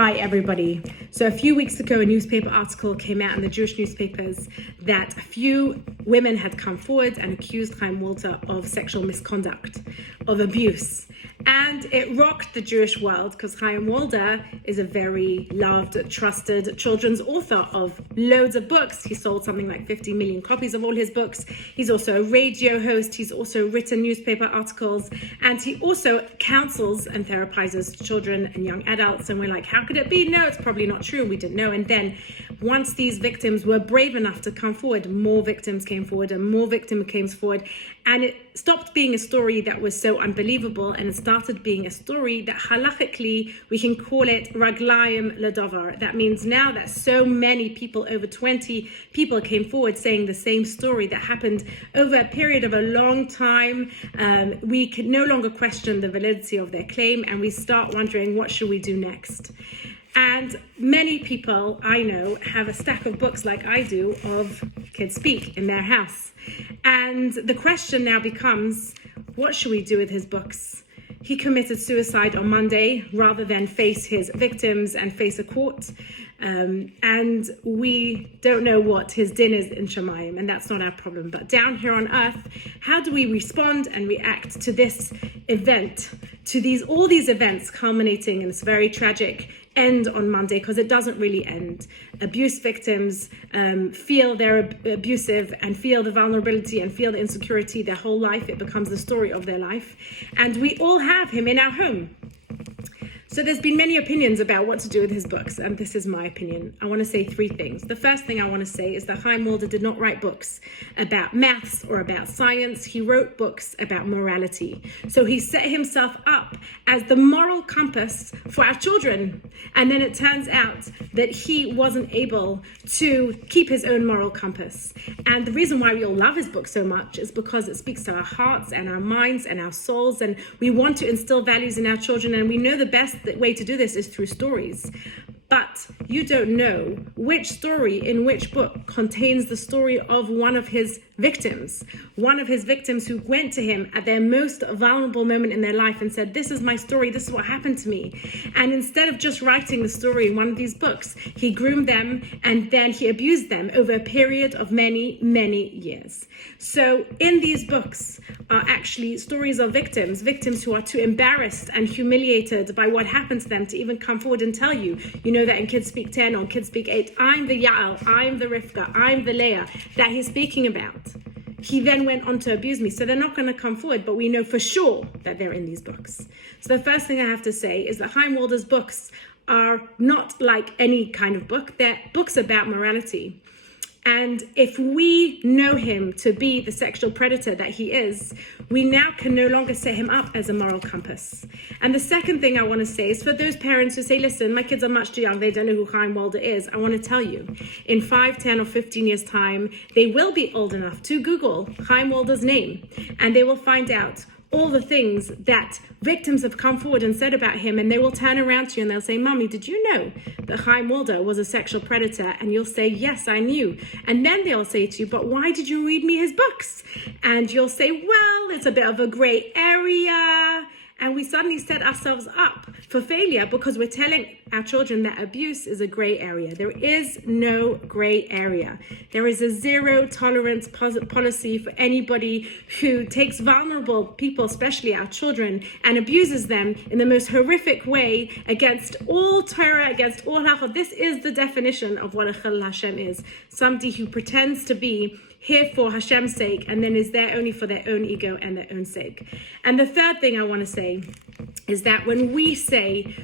Hi, everybody. So a few weeks ago, a newspaper article came out in the Jewish newspapers that a few women had come forward and accused Chaim Walder of sexual misconduct, of abuse. And it rocked the Jewish world because Chaim Walder is a very loved, trusted children's author of loads of books. He sold something like 50 million copies of all his books. He's also a radio host. He's also written newspaper articles. And he also counsels and therapizes children and young adults. And we're like, how could it be? No, it's probably not true. We didn't know. And then once these victims were brave enough to come forward, more victims came forward and more victims came forward. And it stopped being a story that was so unbelievable and it started being a story that halachically we can call it raglayim ledavar. That means now that so many people, over 20 people came forward saying the same story that happened over a period of a long time, we can no longer question the validity of their claim and we start wondering, what should we do next? And many people I know have a stack of books like I do of Kids Speak in their house. And the question now becomes, what should we do with his books? He committed suicide on Monday rather than face his victims and face a court. And we don't know what his din is in Shemayim, and that's not our problem. But down here on earth, how do we respond and react to this event, to all these events culminating in this very tragic end on Monday, because it doesn't really end. Abuse victims feel they're abusive and feel the vulnerability and feel the insecurity their whole life. It becomes the story of their life. And we all have him in our home. So there's been many opinions about what to do with his books, and this is my opinion. I want to say three things. The first thing I want to say is that Chaim Walder did not write books about maths or about science. He wrote books about morality. So he set himself up as the moral compass for our children. And then it turns out that he wasn't able to keep his own moral compass. And the reason why we all love his book so much is because it speaks to our hearts and our minds and our souls, and we want to instill values in our children, and we know the best way to do this is through stories. But you don't know which story in which book contains the story of one of his victims who went to him at their most vulnerable moment in their life and said, this is my story, this is what happened to me. And instead of just writing the story in one of these books, he groomed them and then he abused them over a period of many, many years. So in these books are actually stories of victims who are too embarrassed and humiliated by what happened to them to even come forward and tell you. You know that in Kids Speak 10 or Kids Speak 8, I'm the Yael, I'm the Rivka, I'm the Leah that he's speaking about. He then went on to abuse me. So they're not going to come forward, but we know for sure that they're in these books. So the first thing I have to say is that Chaim Walder's books are not like any kind of book. They're books about morality. And if we know him to be the sexual predator that he is, we now can no longer set him up as a moral compass. And the second thing I want to say is for those parents who say, listen, my kids are much too young, they don't know who Chaim Walder is. I want to tell you, in 5, 10, or 15 years' time, they will be old enough to Google Chaim Walder's name, and they will find out all the things that victims have come forward and said about him, and they will turn around to you and they'll say, Mommy, did you know that Chaim Walder was a sexual predator? And you'll say, yes, I knew. And then they'll say to you, but why did you read me his books? And you'll say, well, it's a bit of a gray area. And we suddenly set ourselves up for failure because we're telling our children that abuse is a gray area. There is no gray area. There is a zero tolerance policy for anybody who takes vulnerable people, especially our children, and abuses them in the most horrific way against all Torah, against all halachot. This is the definition of what a Chilul Hashem is. Somebody who pretends to be here for Hashem's sake and then is there only for their own ego and their own sake. And the third thing I want to say is that when we say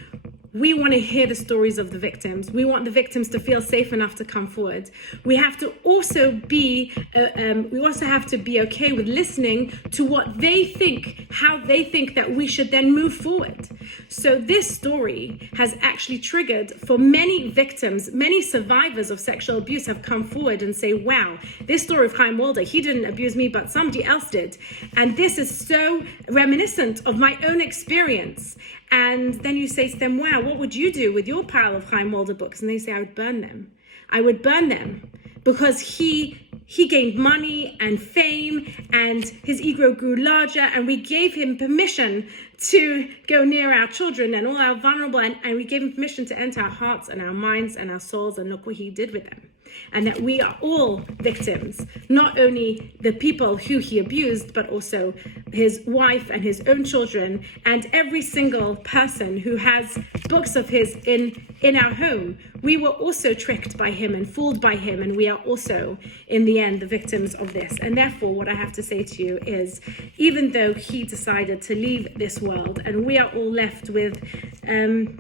we want to hear the stories of the victims, we want the victims to feel safe enough to come forward, we have to also be okay with listening to what they think, how they think that we should then move forward. So this story has actually triggered for many victims, many survivors of sexual abuse have come forward and say, wow, this story of Chaim Walder, he didn't abuse me, but somebody else did. And this is so reminiscent of my own experience. And then you say to them, wow, what would you do with your pile of Chaim Walder books? And they say, I would burn them. I would burn them because he he gained money and fame, and his ego grew larger, and we gave him permission to go near our children and all our vulnerable, and we gave him permission to enter our hearts and our minds and our souls, and look what he did with them. And that we are all victims, not only the people who he abused, but also his wife and his own children, and every single person who has books of his in our home. We were also tricked by him and fooled by him, and we are also, in the end, the victims of this. And therefore, what I have to say to you is, even though he decided to leave this world, and we are all left with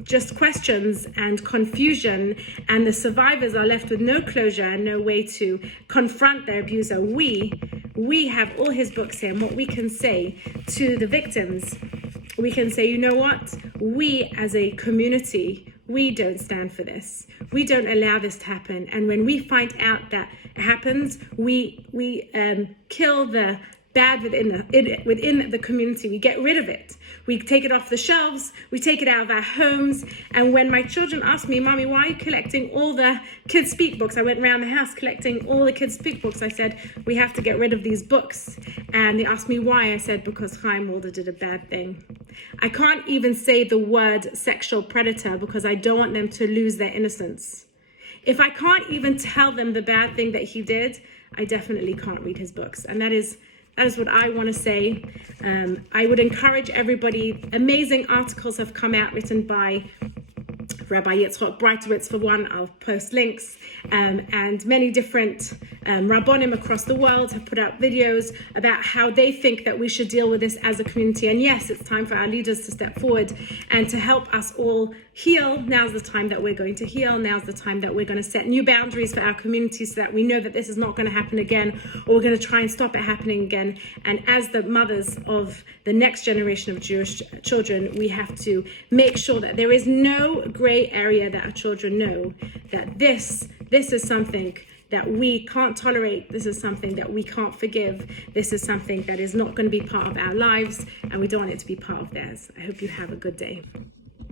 just questions and confusion, and the survivors are left with no closure and no way to confront their abuser, we have all his books here, and what we can say to the victims, we can say, you know what? We as a community, we don't stand for this. We don't allow this to happen. And when we find out that it happens, we kill the bad within the community. We get rid of it. We take it off the shelves. We take it out of our homes. And when my children asked me, Mommy, why are you collecting all the kids' speak books? I went around the house collecting all the kids' speak books. I said, we have to get rid of these books. And they asked me why. I said, because Chaim Walder did a bad thing. I can't even say the word sexual predator because I don't want them to lose their innocence. If I can't even tell them the bad thing that he did, I definitely can't read his books. And that is what I want to say. I would encourage everybody. Amazing articles have come out written by Rabbi Yitzchok Breitowitz, for one. I'll post links. And many different Rabbonim across the world have put out videos about how they think that we should deal with this as a community. And yes, it's time for our leaders to step forward and to help us all heal. Now's the time that we're going to heal. Now's the time that we're going to set new boundaries for our community so that we know that this is not going to happen again, or we're going to try and stop it happening again. And as the mothers of the next generation of Jewish children, we have to make sure that there is no gray area, that our children know that this is something that we can't tolerate. This is something that we can't forgive. This is something that is not going to be part of our lives, and we don't want it to be part of theirs. I hope you have a good day.